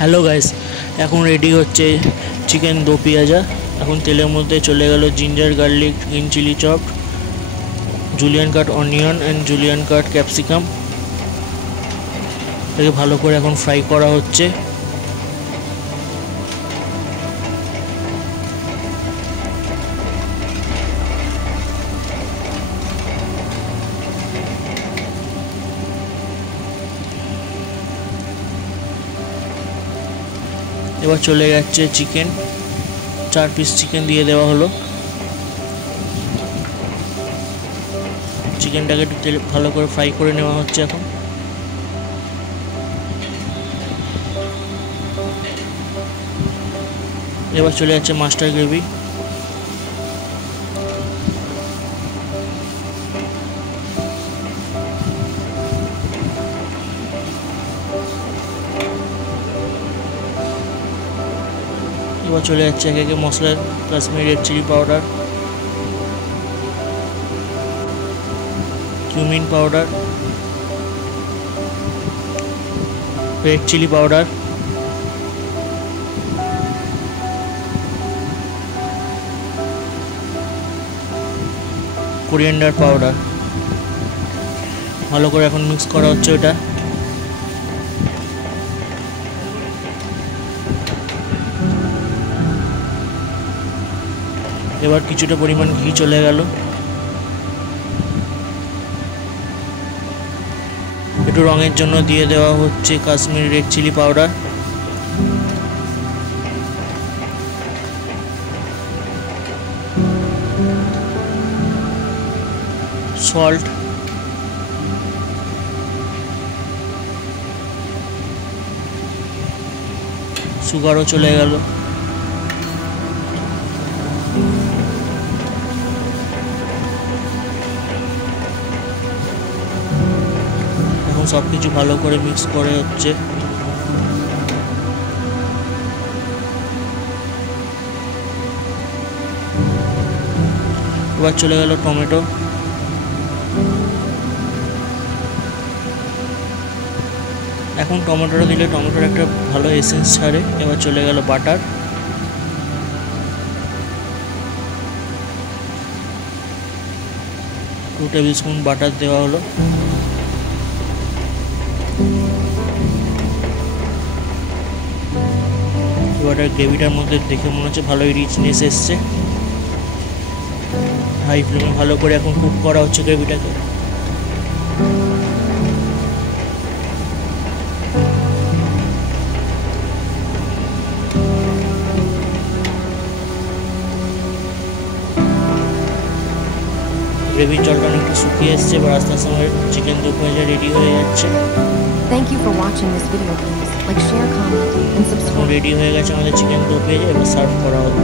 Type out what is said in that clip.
Hello guys, এখন ready হচ্ছে chicken do pyaza. এখন তেলের মধ্যে চলে গেল ginger garlic green chilli chop, julienne cut onion and julienne cut capsicum. এটাকে ভালো করে এখন ফ্রাই করা হচ্ছে। এবার চলে যাচ্ছে চিকেন, 4 পিস চিকেন দিয়ে দেওয়া হলো। চিকেনটাকে একটু তেল ভালো করে ফ্রাই করে নেওয়া হচ্ছে। এখন এবার চলে যাচ্ছে মাস্টার গ্রেভি। এবার চলে যাচ্ছে একে একে মশলা, Kashmiri red chilli powder, cumin powder, red chilli powder, coriander powder. ভালো করে এখন মিক্স করা হচ্ছে ওটা। এবার কিছুটা পরিমাণ ঘি চলে গেল। একটু রঙের জন্য দিয়ে দেওয়া হচ্ছে Kashmiri red chilli powder. Salt, সুগারও চলে গেল। এখন সব কিছু ভালো করে মিক্স করে হচ্ছে। এবার চলে গেল টমেটো। এখন টমেটোটা দিলে টমেটোর একটা ভালো এসেন্স ছাড়ে। এবার চলে গেল বাটার। 2 টেবিল স্পুন বাটার দেওয়া হলো। এবার গ্রেভিটার মধ্যে দেখে মনে হচ্ছে ভালোই রিচনেস এসছে। হাই ফ্লেমে ভালো করে এখন কুক করা হচ্ছে গ্রেভিটাকে। গ্রেভির জলটা অনেকটা শুকিয়ে এসছে। এবার আস্তে আস্তে আমার চিকেন দো পেঁয়াজা রেডি হয়ে যাচ্ছে। Thank you for watching this video. Please like, share, comment, and subscribe. Ready হয়ে গেছে আমাদের চিকেন দো পেঁয়াজা। এবার সার্ভ করা হবে।